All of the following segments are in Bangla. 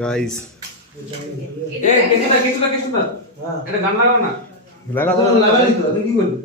গাইস এটা গান লাগাও না, লাগাই তো কি বলবো?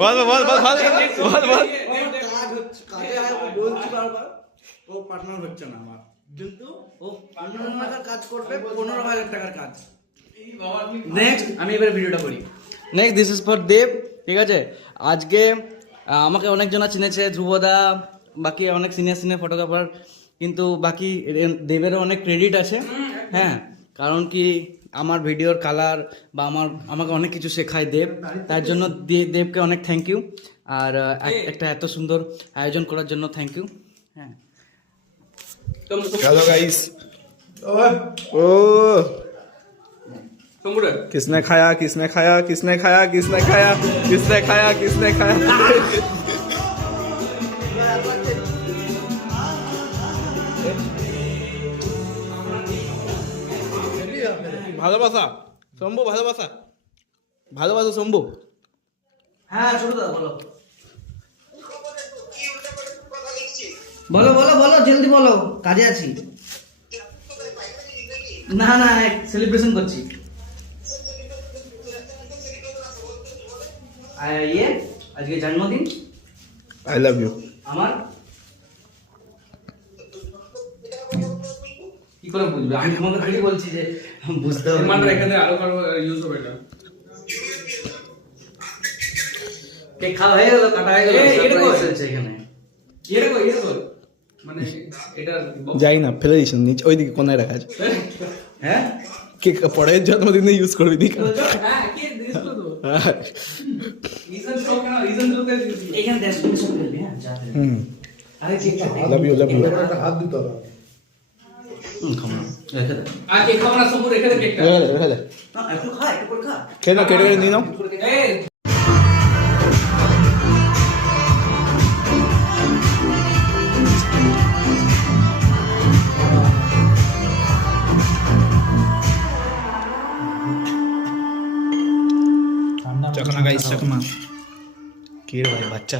বল বল বল বল বল বল বলছি বারবার ও পার্টনার হচ্ছে না আমার, কিন্তু ও 15 টাকার কাজ করবে, 15,000 টাকার কাজ। নেক্সট আমি এবারে ভিডিওটা করি। নেক্সট দিস ইজ ফর দেব, ঠিক আছে? আজকে আমাকে অনেকজনা চিনেছে, ধ্রুবদা, বাকি অনেক সিনিয়র ফটোগ্রাফার, কিন্তু বাকি দেবেরও অনেক ক্রেডিট আছে। হ্যাঁ, কারণ কি আমার ভিডিওর কালার বা আমাকে অনেক কিছু শেখায় দেব, তার জন্য দেবকে অনেক থ্যাংক ইউ। আর একটা এত সুন্দর আয়োজন করার জন্য থ্যাংক ইউ। হ্যাঁ, हेलो गाइस। ओ किसने खाया किसने खाया किसने खाया किसने खाया किसने खाया किसने खाया ভালোবাসা শম্ভু, ভালোবাসা ভালোবাসা শম্ভু। হ্যাঁ ছোট দা বলো বলো বলো বলো জলদি বলো, কাজে আছি। না না সেলিব্রেশন করছি। ইয়ে আজকে জন্মদিন। I love you. আমার কি করে বুঝবে? আমি তোমাকে খালি বলছি যে বুঝতে হবে। মানে এখানে আরো কারো ইউজ হবে এটা। কেক খাওয়া হয়ে গেল, কাটা হয়ে গেল, এটা কই চলছে এখানে। এরকম মানে এটা যাই না, ফেলে দিস নিচে ওইদিকে কোনায় রাখা আছে। হ্যাঁ কে পরের জন্মদিনে ইউজ করবি নি? হ্যাঁ কি দিস তো হ্যাঁ রিজন সব না, রিজন তো এখানে ডেসক্রিপশন করবি। হ্যাঁ যা আরে cake love you love you. হাত দিতে হবে। খাবো না, রেখে দে। আর কেক খাবো না, সব রেখে দে কেকটা। রেখে দে না একটু খা, একটু করে খা। খেয়ে নাও, কেটে কেটে নিয়ে নাও। এই চকনা গাইস চকনা। কে রে ভাই বাচ্চা?